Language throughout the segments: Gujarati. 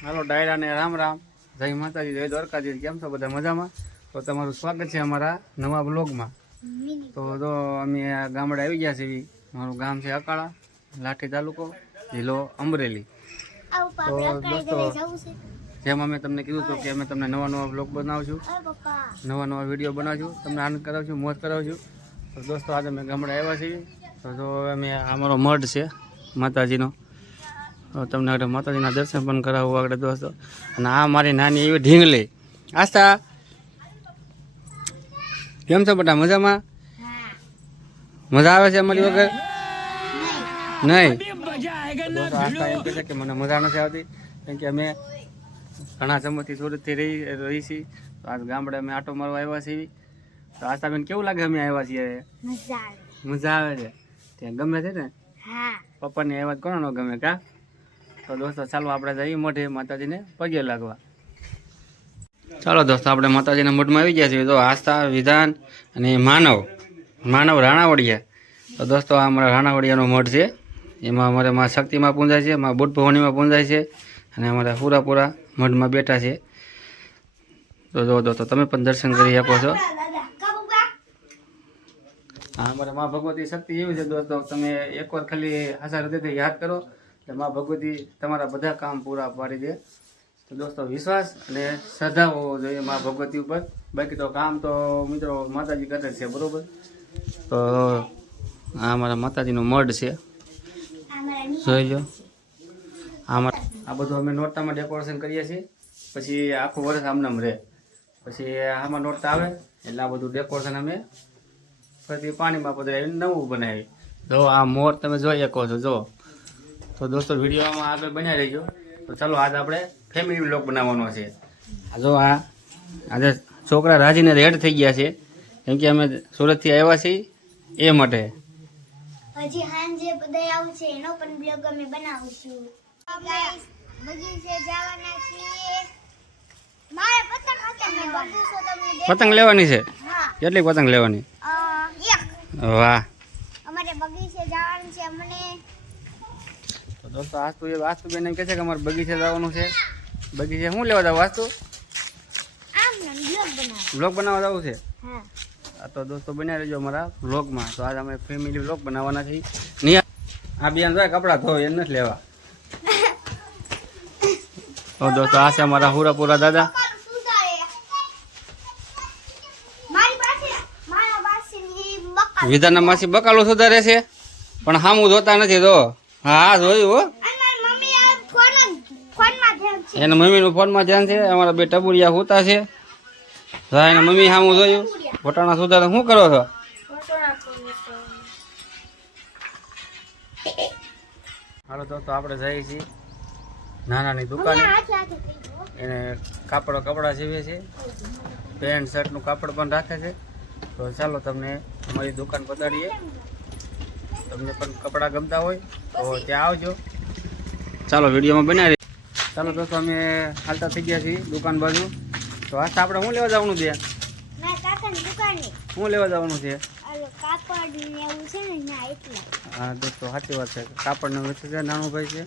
હાલો ડાયરા ને રામ રામ, જય માતાજી, જય દ્વારકાજી. કેમ છો બધા? મજામાં? તો તમારું સ્વાગત છે અમારા નવા બ્લોગમાં. તો જો અમે આ ગામડે આવી ગયા છીએ. મારું ગામ છે અકાળા, લાઠી તાલુકો, જિલ્લો અમરેલી. તો દોસ્તો, જેમ અમે તમને કીધું હતું કે અમે તમને નવા નવા બ્લોગ બનાવશું, નવા નવા વિડીયો બનાવશું, તમને આનંદ કરાવશું, મોજ કરાવશું. તો દોસ્તો આજે અમે ગામડે આવ્યા છીએ. તો જો અમે અમારો મઢ છે માતાજીનો, તમને આગળ માતાજીના દર્શન પણ કરાવવું આગળ દોસ્તો. અને આ મારી નાની એવી ઢીંગલી આસ્થા. કેમ છો બેટા? મજામાં? મજા આવે છે અમારી વગર? નહીં. આસ્થા એમ કહે છે કે મને મજા નથી આવતી, કેમ કે અમે ઘણા સમયથી સુરતથી રહી છીએ. તો આજ ગામડે અમે આટો મારવા આવ્યા છીએ. તો આસ્થા બેન કેવું લાગે અમે આવ્યા છીએ? મજા આવે છે. ત્યાં ગમે છે ને? પપ્પાની આવ્યા કોણ ન ગમે કા? તો દોસ્તો ચાલો આપણે જઈએ મઢે માતાજીને પગે લાગવા. ચાલો દોસ્તો, આપણે માતાજીના મઢમાં આવી ગયા છીએ. તો આસ્થા, વિધાન અને માનવ રાણાવડિયા. તો દોસ્તો આ અમારા રાણાવડિયાનો મઢ છે. એમાં અમારે માં શક્તિમાં પૂંજાય છે, માં બુટ ભવાનીમાં પૂંજાય છે, અને અમારા પૂરા મઢમાં બેઠા છે. તો જો દોસ્તો તમે પણ દર્શન કરી શકો છો. હા, અમારે માં ભગવતી શક્તિ એવી છે દોસ્તો, તમે એકવાર ખાલી આશા હૃદયથી યાદ કરો એટલે માં ભગવતી તમારા બધા કામ પૂરા પાડી દે. તો દોસ્તો વિશ્વાસ અને શ્રદ્ધા હોવો જોઈએ માં ભગવતી ઉપર. બાકી તો કામ તો મિત્રો માતાજી કરે છે, બરોબર. તો આ અમારા માતાજીનો મઢ છે, જોઈ લો. આ બધું અમે નોરતામાં ડેકોરેશન કરીએ છીએ. પછી આખું વર્ષ આમનામ રહે. પછી આમાં નોરતા આવે એટલે આ બધું ડેકોરેશન અમે પછી પાણીમાં પધરાવીને નવું બનાવી. જો આ મોર તમે જોઈ શકો છો. જો તો દોસ્તો વિડીયોમાં આગળ બનાવી રહીજો. તો ચાલો આજ આપણે ફેમિલી વ્લોગ બનાવવાનો છે. જો આજે છોકરા રાજીને રેડ થઈ ગયા છે, કેમ કે અમે સુરતથી આવ્યા છીએ એ માટે. હજી હાંજે બધાય આવશે, એનો પણ બ્લોગ અમે બનાવશું. ગાઈસ, બગીચે જવાના છીએ. મારે પતંગ લેવાની છે. હા. કેટલી પતંગ લેવાની? એક. વાહ. અમારે બગીચે જવાનું છે અમને. તો દોસ્તો વાસ્તુ બેન એમ કહે છે કે અમારે બગીચે જવાનું છે. બગીચે શું લેવા જાવ વાસ્તુ? આમ બ્લોગ બનાવવા જવું છે. હા. તો દોસ્તો બનાવી રહેજો અમારા વ્લોગમાં. તો આજે અમે ફેમિલી વ્લોગ બનાવવાના છીએ. નહીં આ બેન જોઈએ કપડાં ધોય એમ નથી લેવા. તો દોસ્તો આ છે અમારા પૂરા દાદા. વિધાના માસી બકાલો સુધારે છે, પણ હામું જોતા નથી. તો હા જોયું હો, એના મમ્મીનું ફોનમાં ધ્યાન છે. અમારા બે ટબુરિયા હોતા છે. હા, એના મમ્મી હામું જોયું. વટાણા સુધારે શું કરો છો? હાલો દોસ્તો આપણે જઈએ છીએ નાનાની દુકાને. એને કપડા સીવે છે, પેન્ટ શર્ટનું કાપડ પણ રાખે છે. તો ચાલો તમને અમારી દુકાન બતાડીએ. તમને પણ કપડાં ગમતા હોય તો ત્યાં આવજો. ચાલો વિડીયોમાં બનાવી. ચાલો દોસ્તો અમે હાલતા થઈ ગયા છીએ દુકાન બાજુ. તો આજ આપણે શું લેવા જવાનું છે? શું લેવા જવાનું છે? હા દોસ્તો સાચી વાત છે, કાપડ ને વેચે છે નાનું ભાઈ છે.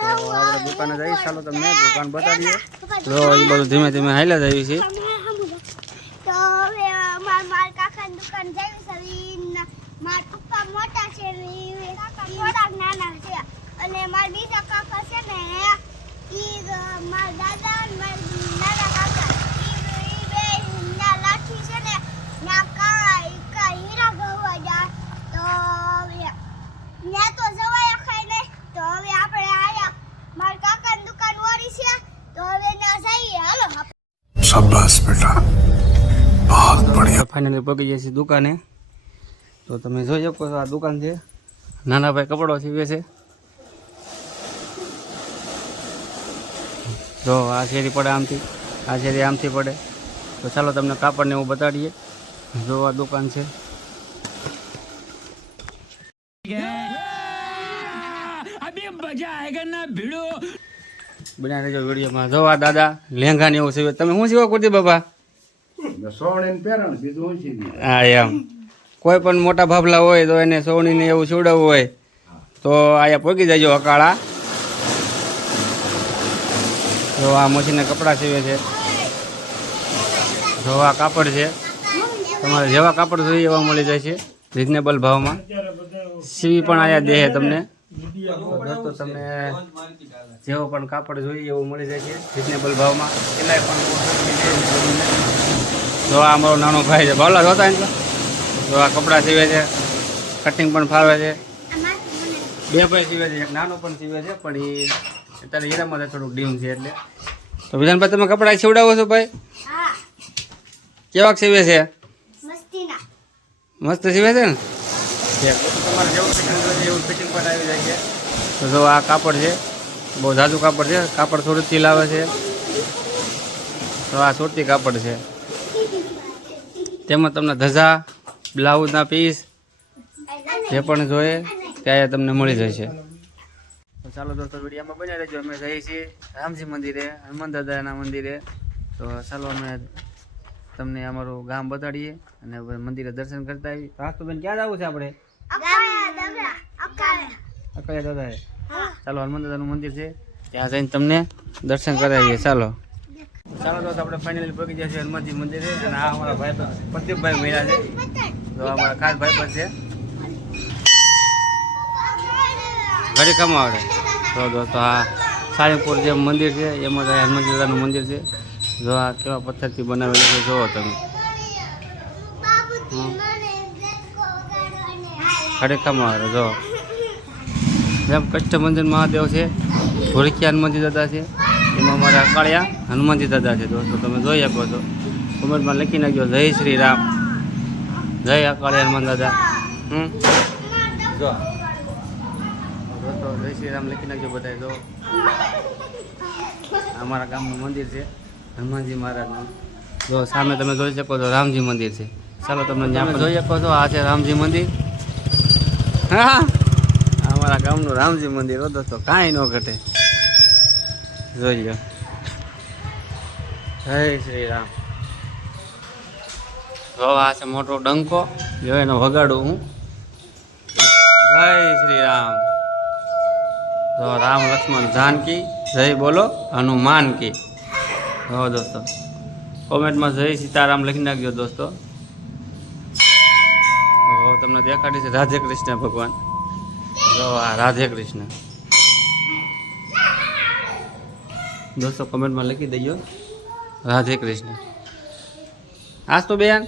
તો આપણે દુકાને જઈએ. ચાલો તમને દુકાન બતાડીએ. તો એ બધું ધીમે ધીમે હાલ્યા જઈએ છીએ. મારા પપ્પા મોટા છે થોડાક નાના છે, અને મારા બીજા કાકા છે ને ઈ મારા દાદા અને મારા નાના કાકા ઈ બે ના લાઠી છે ને ના કા હીરા ગવા જાય. તો ત્યાં તો જવાય ખાઈ નહીં. તો હવે આપણે આયા મારા કાકાની દુકાન વાળી છે. તો હવે ના જઈએ. હાલો શાબાશ બેટા, બહુત બઢિયા. ફાઇનલી પગી જઈએ છીએ દુકાને. તો તમે જોઈ શકો છો આ દુકાન છે. નાના ભાઈ કપડો સીવે છે. જો આ શેરી પડે આમથી, આ શેરી આમથી પડે. તો ચાલો તમને કાપડને એવું બતાડીએ. જો આ દુકાન છે. બના રહેજો વિડીયોમાં. જો આ દાદા લેંઘા ને એવું સીવે. તમે શું સીવો કુર્તી બાપા? હા એમ. કોઈ પણ મોટા ભાભલા હોય તો એને સોવણીને એવું સીવડાવવું હોય તો અહીંયા પહોંચી જજો અકાળા. જો આ મશીને કપડાં સીવે છે. જો આ કાપડ છે, તમારે જેવા કાપડ જોઈએ એવા મળી જાય છે રિઝનેબલ ભાવમાં. સીવી પણ આયા દે તમને. દોસ્તો તમને જેવો પણ કાપડ જોઈએ એવું મળી જાય છે રિઝનેબલ ભાવમાં. સિલાઈ પણ જો આ અમારો નાનો ભાઈ છે, ભાવલા જોતા ને. જો આ કપડાં સીવે છે, કટિંગ પણ ફાવે છે. બે ભાઈ સીવે છે, એક નાનો પણ સીવે છે, પણ એ અત્યારે હીરામાં થોડુંક ડીમ છે એટલે. તો વિધાનભાઈ તમે કપડાં સીવડાવો છો ભાઈ? હા, કેવાક સીવે છે? મસ્તીના. મસ્ત સીવે છે ને. તમારે જેવું ફિટિંગ જોઈએ એવું ફિટિંગ પણ આવી જાય છે. તો જો આ કાપડ છે, બહુ ઝાઝું કાપડ છે. કાપડ સુરતથી લાવે છે. તો આ સુરતી કાપડ છે. તેમાં તમને ધજા, બ્લાઉઝના પીસ જે પણ જોઈએ ત્યાં તમને મળી જશે. તો ચાલો દોસ્તો વિડીયોમાં બન્યા રહેજો. અમે જઈએ છીએ રામજી મંદિરે, હનુમાન દાદાના મંદિરે. તો ચાલો અમે તમને અમારું ગામ બતાડીએ અને મંદિરે દર્શન કરતા આવીએ. તો તો બેન ક્યાં જવું છે આપણે? અકળિયા દાદા. ચાલો હનુમાન દાદાનું મંદિર છે, ત્યાં જઈને તમને દર્શન કરાવીએ. ચાલો તો આપણે ફાઇનલી પહોંચી ગયા છીએ હનુમાનજી મંદિરે. અને આ અમારા ભાઈ પ્રદીપભાઈ મેળા છે. તો અમારા ખાસ ભાઈ પણ છે, ઘડી કમાવડે. તો દોસ્તો આ સાળીપુર જે મંદિર છે એમાં હનુમાનજી દાદાનું મંદિર છે. જો આ કેવા પથ્થરથી બનાવેલું છે જુઓ તમે. ઘડી કમાવડે જો જેમ કચ્છ મંદિર મહાદેવ છે, ભોળકિયા હનુમાનજી દાદા છે, એમાં અમારા અકાળિયા હનુમાનજી દાદા છે. દોસ્તો તમે જોઈ શકો છો, કોમેન્ટમાં લખી નાખજો જય શ્રી રામ, જય અકાળિયા હનુમાન દાદા. જો દોસ્તો જય શ્રી રામ લખી નાખજો બધા. જો અમારા ગામનું મંદિર છે હનુમાનજી મહારાજનું. જો સામે તમે જોઈ શકો છો રામજી મંદિર છે. ચાલો તમને ત્યાં જોઈ શકો છો, આ છે રામજી મંદિર. હા, અમારા ગામનું રામજી મંદિર. હો દોસ્તો કાંઈ ન ઘટે. જોઈ લો, જય શ્રી રામ. જો આ છે મોટો ડંકો, જો એનો વગાડું હું. જય શ્રી રામ. જો રામ લક્ષ્મણ જાનકી જય બોલો હનુમાન કી. હો દોસ્તો કોમેન્ટમાં જય સીતારામ લખી નાખજો દોસ્તો. હો તમને દેખાડી છે રાધે કૃષ્ણ ભગવાન. જો આ રાધે કૃષ્ણ. દોસ્તો કમેન્ટમાં લખી દઈજો રાધે કૃષ્ણ. આજ તો બેન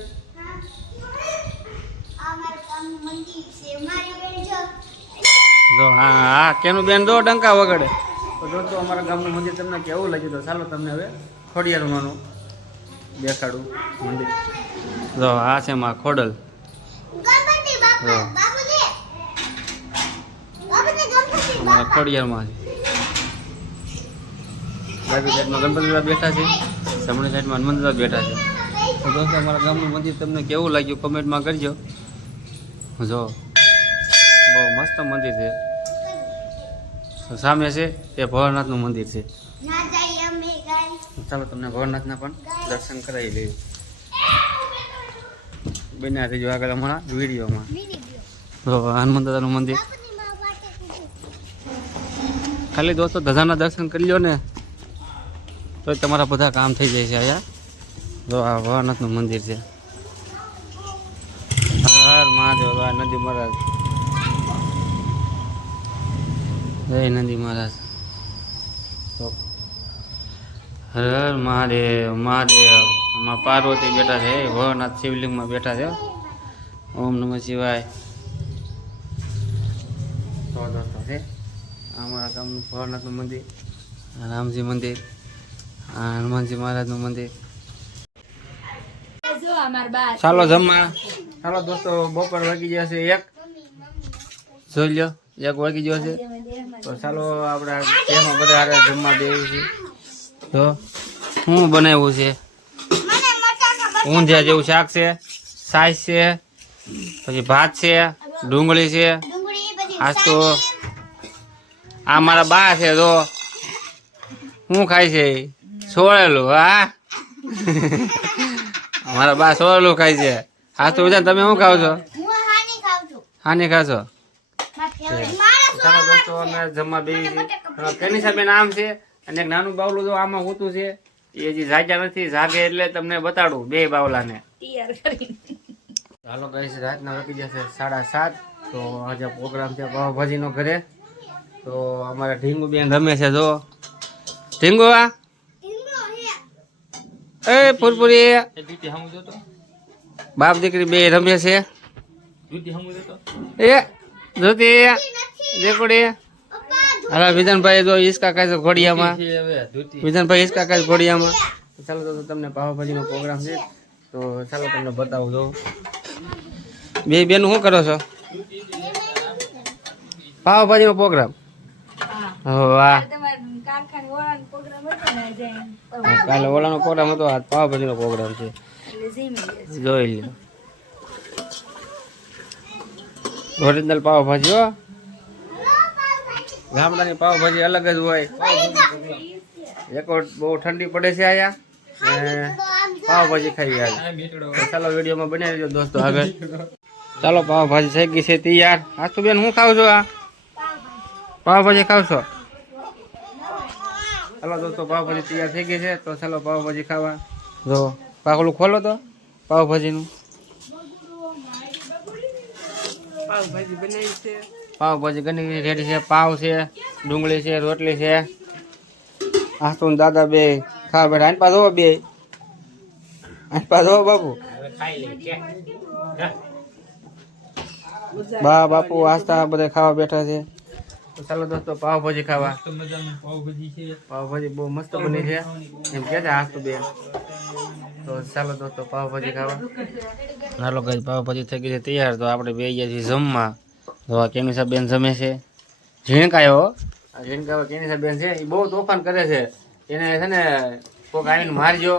જો હા કેનું બેન દો ડંકા વગાડે. તો દોસ્તો અમારા ગામનું મંદિર તમને કેવું લાગ્યું? તો ચાલો તમને હવે ખોડિયારમાંનું દેખાડું મંદિર. જો આ છે માં ખોડલ. જો અમારા ખોડિયારમાં છે. ડાબી સાઈડમાં ગણપતિ દાદા બેઠા છે, જમણી સાઈડમાં હનુમાન દાદા બેઠા છે. તો દોસ્તો અમારા ગામનું મંદિર તમને કેવું લાગ્યું કમેન્ટમાં કરજો. જો બહુ મસ્ત મંદિર છે. સામે છે તે ભવનાથનું મંદિર છે. ચાલો તમને ભવનાથના પણ દર્શન કરાવી લઈએ. બન્યા રહેજો આગળ હમણાં વિડીયોમાં. તો હનુમાન દાદાનું મંદિર ખાલી દોસ્તો ધજાના દર્શન કરી લો ને તો તમારા બધા કામ થઈ જાય છે. અહીંયા જો આ ભવનાથનું મંદિર છે. હર મહાદેવ. આ નંદી મહારાજ, જય નંદી મહારાજ. તો હર હર મહાદેવ મહાદેવ. આમાં પાર્વતી બેઠા છે, ભવનાથ શિવલિંગમાં બેઠા છે. ઓમ નમઃ શિવાય. તો દોસ્તો છે અમારા ગામનું ભવનાથનું મંદિર, રામજી મંદિર, આ હનુમાનજી મહારાજનું મંદિર. ચાલો જમવા. ચાલો દોસ્તો બપોર વાગી ગયા છે 1. જોઈ લો 1 વાગી ગયો છે. તો ચાલો આપણે તેમાં બધા હારે જમવા બેસી છીએ. તો શું બનાવ્યું છે? ઊંધિયા જેવું શાક છે, છાશ છે, પછી ભાત છે, ડુંગળી છે. આજ તો આ મારા બા છે. તો શું ખાય છે? સોળેલું. હા અમારા બા સોળેલું ખાય છે. આજ તો બધા તમે શું ખાવ છો? હાની ખાશો? ચાલો દોસ્તો અમે જમવા બેસી છીએ. કેની સાહેબ નામ છે અને એક નાનું બાવલું જો આમાં હોતું છે એ હજી જાગ્યા નથી, જાગે એટલે તમને બતાડું બે બાવલાને. ચાલો ગાઈસ, રાતના વાગી જશે 7:30. તો આજે પ્રોગ્રામ છે પાવભાજીનો ઘરે. તો અમારા ઢીંગુ બેન રમે છે. જો ઢીંગુ, આ એ પૂરપુરી બાપ દીકરી બે રમે છે. એ જોતી દેખોડી. હાલા વિધાનભાઈ જો હિસકા કાઢે ઘોડિયામાં. વિધાનભાઈ હિસકા કાઢે ઘોડિયામાં. ચાલો તો તમને પાવભાજીનો પ્રોગ્રામ છે, તો ચાલો તમને બતાવું જો. બે બેન શું કરો છો? પાવભાજીનો પ્રોગ્રામ. વાહ, કાલે ઓલાનો પ્રોગ્રામ હતો, આજ પાવભાજીનો પ્રોગ્રામ છે. જોઈ લો ઓરિજિનલ પાવભાજી. હો, ગામડાની પાવભાજી અલગ જ હોય. એક બહુ ઠંડી પડે છે આયા, પાવભાજી ખાઈ યાર. ચાલો વિડીયોમાં બનાવી દો દોસ્તો આગળ. ચાલો પાવભાજી થઈ ગઈ છે તૈયાર. આજ તો બેન હું ખાવ છો? આ પાવભાજી ખાવ છો? ચાલો દોસ્તો પાવભાજી તૈયાર થઈ ગઈ છે, તો ચાલો પાવભાજી ખાવા. જો પાકલું ખોલો તો પાવભાજીનું. પાવભાજી ઘણી રેડી છે. પાવ છે, ડુંગળી છે, રોટલી છે. આસ્તો દાદા બે ખાવા બેઠા. આની પાસે બે આની પાસે બાપુ. બા બાપુ આસ્તા બધા ખાવા બેઠા છે. તો ચાલો દોસ્તો પાવભાજી ખાવા. પાવભાજી બહુ મસ્ત બની છે એમ કે છે આસ્તુ બેન. તો ચાલો દોસ્તો પાવભાજી ખાવા. હાલો ગાઈસ, પાવભાજી થઈ ગઈ છે તૈયાર. તો આપણે બે ગયા છીએ જમવા. તો આ કેનિસા બેન જમે છે. ઝીણકાયો, આ ઝીણકાયો કેનિસા બેન છે, એ બહુ તોફાન કરે છે. એને છે ને કોક આવીને મારજો,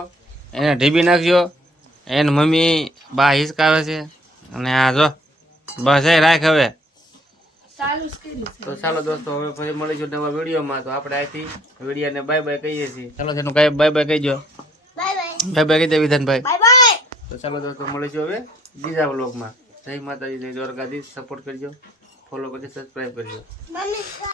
એને ઢીબી નાખજો. એને મમ્મી બા હિસકાવે છે. અને આ જો બસ એ રાખ હવે. તો ચાલો દોસ્તો, હવે પછી મળીશું નવા વિડીયોમાં. તો આપણે અહીંથી વિડીયોને બાય બાય કહીએ છીએ. ચાલો તેનું કઈ બાય બાય કહીજો. બાય બાય કહી દે વિધાનભાઈ. તો ચાલો દોસ્તો, મળીશું હવે બીજા વ્લોગમાં. જય માતાજી, જય દ્વારકાધીશ. સપોર્ટ કરજો, ફોલો કરજો, સબસ્ક્રાઈબ કરજો.